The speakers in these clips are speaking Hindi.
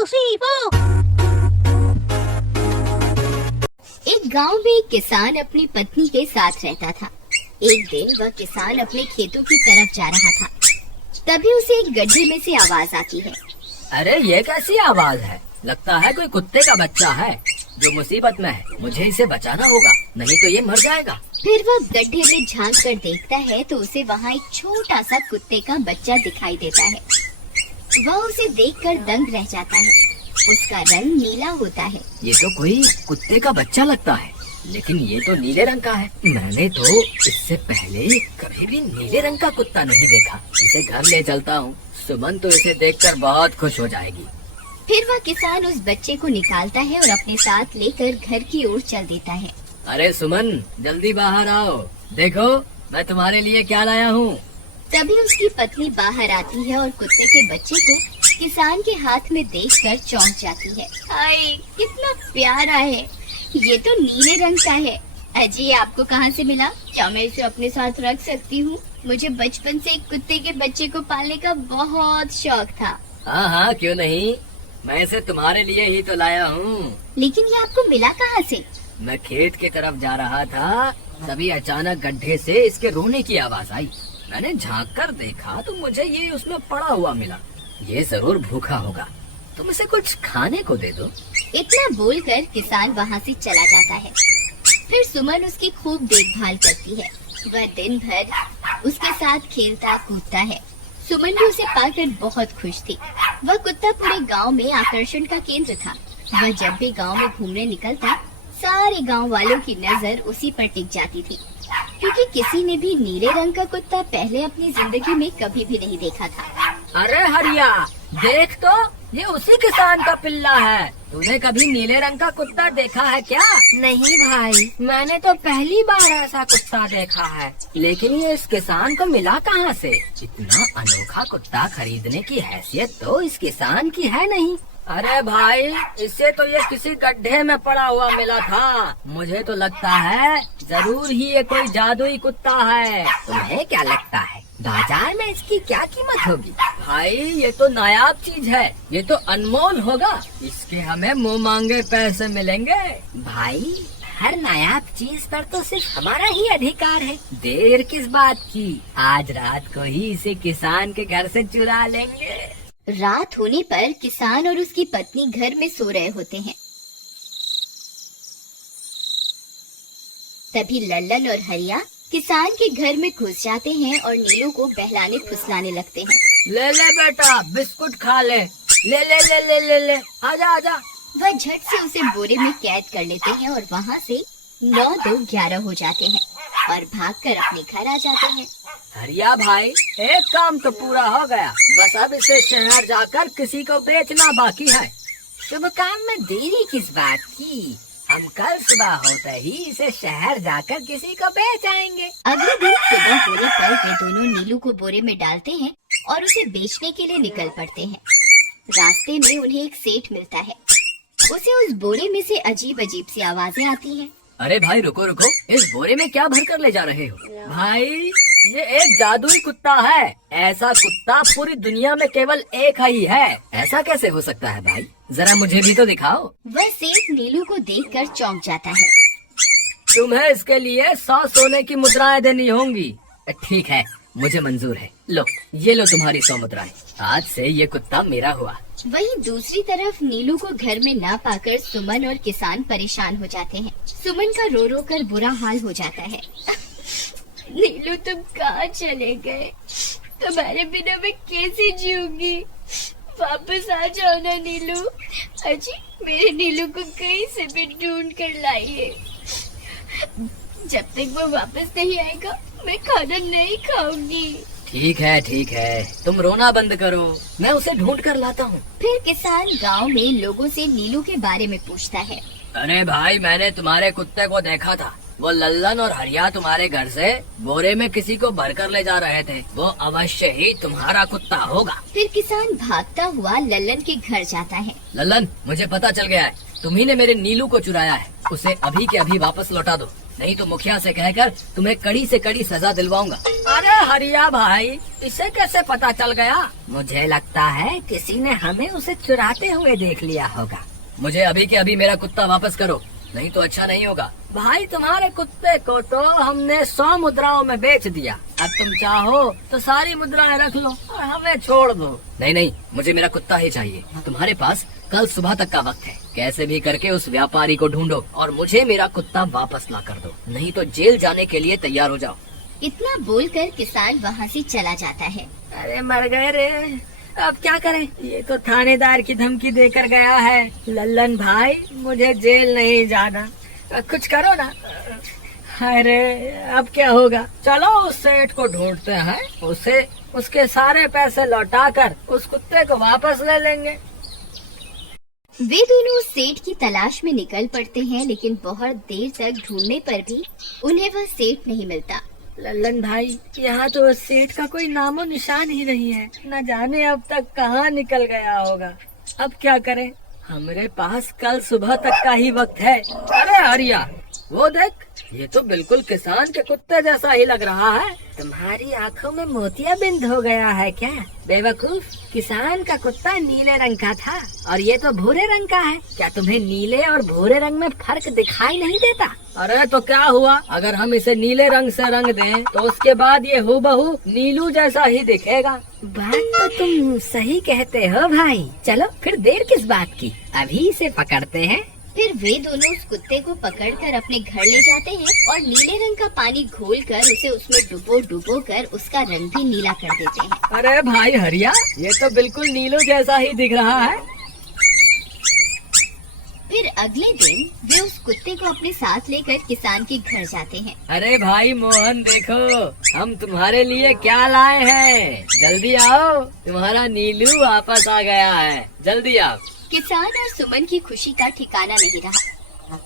three, four। एक गांव में एक किसान अपनी पत्नी के साथ रहता था। एक दिन वह किसान अपने खेतों की तरफ जा रहा था, तभी उसे एक गड्ढे में से आवाज आती है। अरे ये कैसी आवाज है? लगता है कोई कुत्ते का बच्चा है जो मुसीबत में है। मुझे इसे बचाना होगा, नहीं तो ये मर जाएगा। फिर वह गड्ढे में झांक कर देखता है तो उसे वहाँ एक छोटा सा कुत्ते का बच्चा दिखाई देता है। वह उसे देखकर दंग रह जाता है। उसका रंग नीला होता है। ये तो कोई कुत्ते का बच्चा लगता है, लेकिन ये तो नीले रंग का है। मैंने तो इससे पहले कभी भी नीले रंग का कुत्ता नहीं देखा। इसे घर ले चलता हूँ, सुमन तो इसे देखकर बहुत खुश हो जाएगी। फिर वह किसान उस बच्चे को निकालता है और अपने साथ लेकर घर की ओर चल देता है। अरे सुमन, जल्दी बाहर आओ, देखो मैं तुम्हारे लिए क्या लाया हूँ। तभी उसकी पत्नी बाहर आती है और कुत्ते के बच्चे को किसान के हाथ में देखकर चौंक जाती है। हाय, कितना प्यारा है, ये तो नीले रंग का है। अजी, ये आपको कहाँ से मिला? क्या मैं इसे अपने साथ रख सकती हूँ? मुझे बचपन से एक कुत्ते के बच्चे को पालने का बहुत शौक था। हाँ हाँ, क्यों नहीं, मैं इसे तुम्हारे लिए ही तो लाया हूँ। लेकिन ये आपको मिला कहाँ से? मैं खेत की तरफ जा रहा था, तभी अचानक गड्ढे से इसके रोने की आवाज आई। मैंने झांक कर देखा तो मुझे ये उसमें पड़ा हुआ मिला। ये जरूर भूखा होगा, तुम इसे कुछ खाने को दे दो। इतना बोलकर किसान वहाँ से चला जाता है। फिर सुमन उसकी खूब देखभाल करती है। वह दिन भर उसके साथ खेलता कूदता है। सुमन भी उसे पाकर बहुत खुश थी। वह कुत्ता पूरे गांव में आकर्षण का केंद्र था। वह जब भी गांव में घूमने निकलता, सारे गांव वालों की नजर उसी पर टिक जाती थी, क्योंकि किसी ने भी नीले रंग का कुत्ता पहले अपनी जिंदगी में कभी भी नहीं देखा था। अरे हरिया, देख तो, ये उसी किसान का पिल्ला है। तूने कभी नीले रंग का कुत्ता देखा है क्या? नहीं भाई, मैंने तो पहली बार ऐसा कुत्ता देखा है। लेकिन ये इस किसान को मिला कहाँ से? इतना अनोखा कुत्ता खरीदने की हैसियत तो इस किसान की है नहीं। अरे भाई, इससे तो ये किसी गड्ढे में पड़ा हुआ मिला था। मुझे तो लगता है जरूर ही ये कोई जादुई कुत्ता है। तुम्हें क्या लगता है बाजार में इसकी क्या कीमत होगी? भाई, ये तो नायाब चीज है, ये तो अनमोल होगा। इसके हमें मुंह मांगे पैसे मिलेंगे। भाई, हर नायाब चीज पर तो सिर्फ हमारा ही अधिकार है। देर किस बात की, आज रात को ही इसे किसान के घर से चुरा लेंगे। रात होने पर किसान और उसकी पत्नी घर में सो रहे होते हैं। तभी लल्लन और हरिया किसान के घर में घुस जाते हैं और नीलू को बहलाने फुसलाने लगते हैं। ले ले बेटा, बिस्कुट खा ले, ले ले ले ले ले ले, आजा आजा। वह झट से उसे बोरे में कैद कर लेते हैं और वहाँ से 9-2-11 हो जाते हैं और भागकर अपने घर आ जाते हैं। हरिया भाई, एक काम तो पूरा हो गया, बस अब इसे शहर जाकर किसी को बेचना बाकी है। शुभ काम में देरी किस बात की? हम कल सुबह होते ही इसे शहर जाकर किसी को बेच आएंगे। अगले दिन सुबह होने पर वे दोनों नीलू को बोरे में डालते हैं और उसे बेचने के लिए निकल पड़ते हैं। रास्ते में उन्हें एक सेठ मिलता है। उसे उस बोरे में से अजीब अजीब सी आवाजें आती हैं। अरे भाई रुको रुको, इस बोरे में क्या भर कर ले जा रहे हो? भाई, ये एक जादुई कुत्ता है। ऐसा कुत्ता पूरी दुनिया में केवल एक ही है। ऐसा कैसे हो सकता है भाई? जरा मुझे भी तो दिखाओ। वह सेठ नीलू को देखकर चौंक जाता है। तुम्हें इसके लिए 100 सोने की मुद्राएं देनी होंगी। ठीक है, मुझे मंजूर है। लो, ये लो तुम्हारी 100 मुद्राएं। आज से ये कुत्ता मेरा हुआ। वहीं दूसरी तरफ नीलू को घर में ना पाकर सुमन और किसान परेशान हो जाते हैं। सुमन का रो रो कर बुरा हाल हो जाता है। नीलू, तुम कहाँ चले गए? तुम्हारे बिना मैं कैसे जीऊंगी? वापस आ जाओ ना नीलू। अजी, मेरे नीलू को कहीं से भी ढूंढ कर लाइए। जब तक वो वापस नहीं आएगा मैं खाना नहीं खाऊंगी। ठीक है, तुम रोना बंद करो, मैं उसे ढूंढ कर लाता हूँ। फिर किसान गांव में लोगों से नीलू के बारे में पूछता है। अरे भाई, मैंने तुम्हारे कुत्ते को देखा था। वो लल्लन और हरिया तुम्हारे घर से बोरे में किसी को भरकर ले जा रहे थे। वो अवश्य ही तुम्हारा कुत्ता होगा। फिर किसान भागता हुआ लल्लन के घर जाता है। लल्लन, मुझे पता चल गया है, तुम्ही ने मेरे नीलू को चुराया है। उसे अभी के अभी वापस लौटा दो। नहीं तो मुखिया से कहकर तुम्हें कड़ी से कड़ी सजा दिलवाऊंगा। अरे हरिया भाई, इसे कैसे पता चल गया? मुझे लगता है किसी ने हमें उसे चुराते हुए देख लिया होगा। मुझे अभी के अभी मेरा कुत्ता वापस करो, नहीं तो अच्छा नहीं होगा। भाई तुम्हारे कुत्ते को तो हमने 100 मुद्राओं में बेच दिया। अब तुम चाहो तो सारी मुद्राएं रख लो और हमें छोड़ दो। नहीं नहीं, मुझे मेरा कुत्ता ही चाहिए। तुम्हारे पास कल सुबह तक का वक्त है। कैसे भी करके उस व्यापारी को ढूंढो और मुझे मेरा कुत्ता वापस ला कर दो, नहीं तो जेल जाने के लिए तैयार हो जाओ। इतना बोलकर किसान वहाँ से चला जाता है। अरे मर गए रे, अब क्या करें? ये तो थानेदार की धमकी देकर गया है। लल्लन भाई, मुझे जेल नहीं जाना, कुछ करो ना। अरे अब क्या होगा? चलो उस सेठ को ढूंढते हैं, उसे उसके सारे पैसे लौटाकर उस कुत्ते को वापस ले लेंगे। वे दोनों उस सेठ की तलाश में निकल पड़ते हैं, लेकिन बहुत देर तक ढूंढने पर भी उन्हें वह सेठ नहीं मिलता। लल्लन भाई, यहाँ तो उस सेठ का कोई नामो निशान ही नहीं है। न जाने अब तक कहाँ निकल गया होगा। अब क्या करें? हमारे पास कल सुबह तक का ही वक्त है। अरे हरिया, वो देख, ये तो बिल्कुल किसान के कुत्ते जैसा ही लग रहा है। तुम्हारी आंखों में मोतियाबिंद हो गया है क्या बेवकूफ? किसान का कुत्ता नीले रंग का था और ये तो भूरे रंग का है। क्या तुम्हें नीले और भूरे रंग में फर्क दिखाई नहीं देता? अरे तो क्या हुआ, अगर हम इसे नीले रंग से रंग दें तो उसके बाद ये हूबहू नीलू जैसा ही दिखेगा। बात तो तुम सही कहते हो भाई। चलो फिर देर किस बात की, अभी इसे पकड़ते हैं। फिर वे दोनों उस कुत्ते को पकड़कर अपने घर ले जाते हैं और नीले रंग का पानी घोलकर उसे उसमें डुबो कर उसका रंग भी नीला कर देते हैं। अरे भाई हरिया, ये तो बिल्कुल नीलू जैसा ही दिख रहा है। फिर अगले दिन वे उस कुत्ते को अपने साथ लेकर किसान के घर जाते हैं। अरे भाई मोहन, देखो हम तुम्हारे लिए क्या लाए हैं। जल्दी आओ, तुम्हारा नीलू वापस आ गया है, जल्दी आओ। किसान और सुमन की खुशी का ठिकाना नहीं रहा।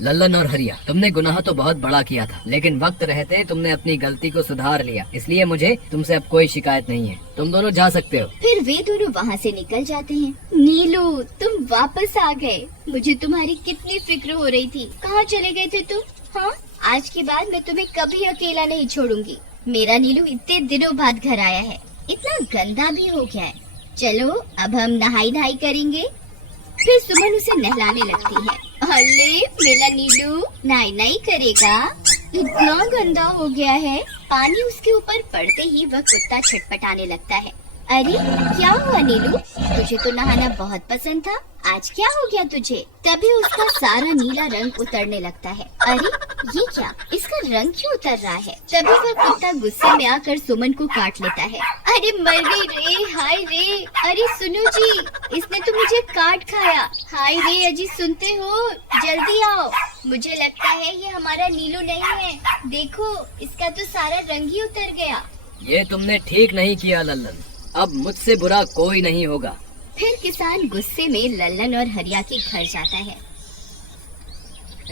लल्लन और हरिया, तुमने गुनाह तो बहुत बड़ा किया था, लेकिन वक्त रहते तुमने अपनी गलती को सुधार लिया, इसलिए मुझे तुमसे अब कोई शिकायत नहीं है। तुम दोनों जा सकते हो। फिर वे दोनों वहाँ से निकल जाते हैं। नीलू, तुम वापस आ गए। मुझे तुम्हारी कितनी फिक्र हो रही थी। कहाँ चले गए थे तुम? हाँ, आज के बाद मैं तुम्हें कभी अकेला नहीं छोड़ूंगी। मेरा नीलू इतने दिनों बाद घर आया है, इतना गंदा भी हो गया है। चलो अब हम नहाई धहाई करेंगे। फिर सुमन उसे नहलाने लगती है। अरे मेरा नीलू नहाई करेगा, इतना गंदा हो गया है। पानी उसके ऊपर पड़ते ही वह कुत्ता छटपटाने लगता है। अरे क्या हुआ नीलू, तुझे तो नहाना बहुत पसंद था, आज क्या हो गया तुझे? तभी उसका सारा नीला रंग उतरने लगता है। अरे ये क्या, इसका रंग क्यों उतर रहा है? तभी वह कुत्ता गुस्से में आकर सुमन को काट लेता है। अरे मर गई रे, हाय रे। अरे सुनो जी, इसने तो मुझे काट खाया। हाय रे अजी, सुनते हो? जल्दी आओ, मुझे लगता है ये हमारा नीलू नहीं है। देखो, इसका तो सारा रंग ही उतर गया। ये तुमने ठीक नहीं किया लल्लन, अब मुझसे बुरा कोई नहीं होगा। फिर किसान गुस्से में लल्लन और हरिया के घर जाता है।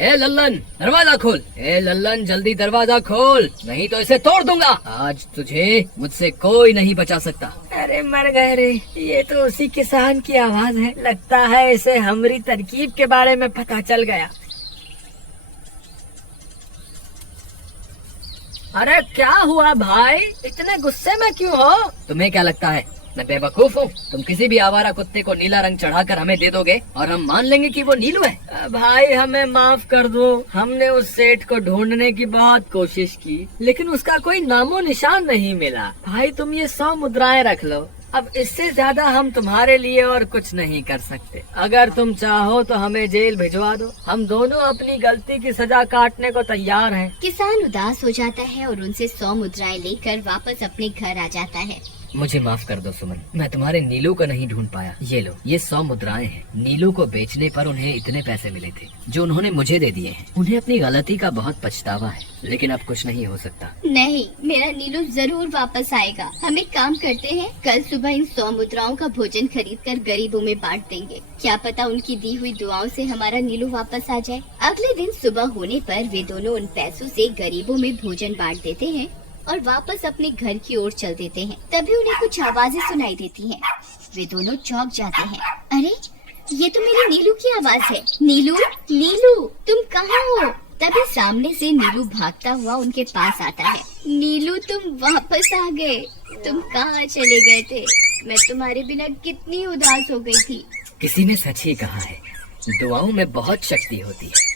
ए लल्लन, दरवाजा खोल। ए लल्लन, जल्दी दरवाजा खोल, नहीं तो इसे तोड़ दूंगा। आज तुझे मुझसे कोई नहीं बचा सकता। अरे मर गए रे, ये तो उसी किसान की आवाज है। लगता है इसे हमारी तरकीब के बारे में पता चल गया। अरे क्या हुआ भाई, इतने गुस्से में क्यों हो? तुम्हें क्या लगता है मैं बेवकूफ हूँ? तुम किसी भी आवारा कुत्ते को नीला रंग चढ़ाकर हमें दे दोगे और हम मान लेंगे कि वो नीलू है। भाई हमें माफ कर दो, हमने उस सेठ को ढूंढने की बहुत कोशिश की, लेकिन उसका कोई नामो निशान नहीं मिला। भाई तुम ये 100 मुद्राएं रख लो, अब इससे ज्यादा हम तुम्हारे लिए और कुछ नहीं कर सकते। अगर तुम चाहो तो हमें जेल भिजवा दो, हम दोनों अपनी गलती की सजा काटने को तैयार हैं। किसान उदास हो जाता है और उनसे 100 मुद्राएं लेकर वापस अपने घर आ जाता है। मुझे माफ कर दो सुमन, मैं तुम्हारे नीलू को नहीं ढूंढ पाया। ये लो, ये 100 मुद्राएं हैं। नीलू को बेचने पर उन्हें इतने पैसे मिले थे जो उन्होंने मुझे दे दिए हैं। उन्हें अपनी गलती का बहुत पछतावा है, लेकिन अब कुछ नहीं हो सकता। नहीं, मेरा नीलू जरूर वापस आएगा। हम एक काम करते हैं, कल सुबह इन 100 मुद्राओं का भोजन खरीदकर गरीबों में बांट देंगे। क्या पता उनकी दी हुई दुआओं से हमारा नीलू वापस आ जाए। अगले दिन सुबह होने पर वे दोनों उन पैसों से गरीबों में भोजन बांट देते हैं और वापस अपने घर की ओर चल देते हैं। तभी उन्हें कुछ आवाजें सुनाई देती हैं। वे दोनों चौंक जाते हैं। अरे ये तो मेरी नीलू की आवाज है। नीलू, नीलू, तुम कहाँ हो? तभी सामने से नीलू भागता हुआ उनके पास आता है। नीलू, तुम वापस आ गए। तुम कहाँ चले गए थे? मैं तुम्हारे बिना कितनी उदास हो गई थी। किसी ने सच ही कहा है, दुआओं में बहुत शक्ति होती है।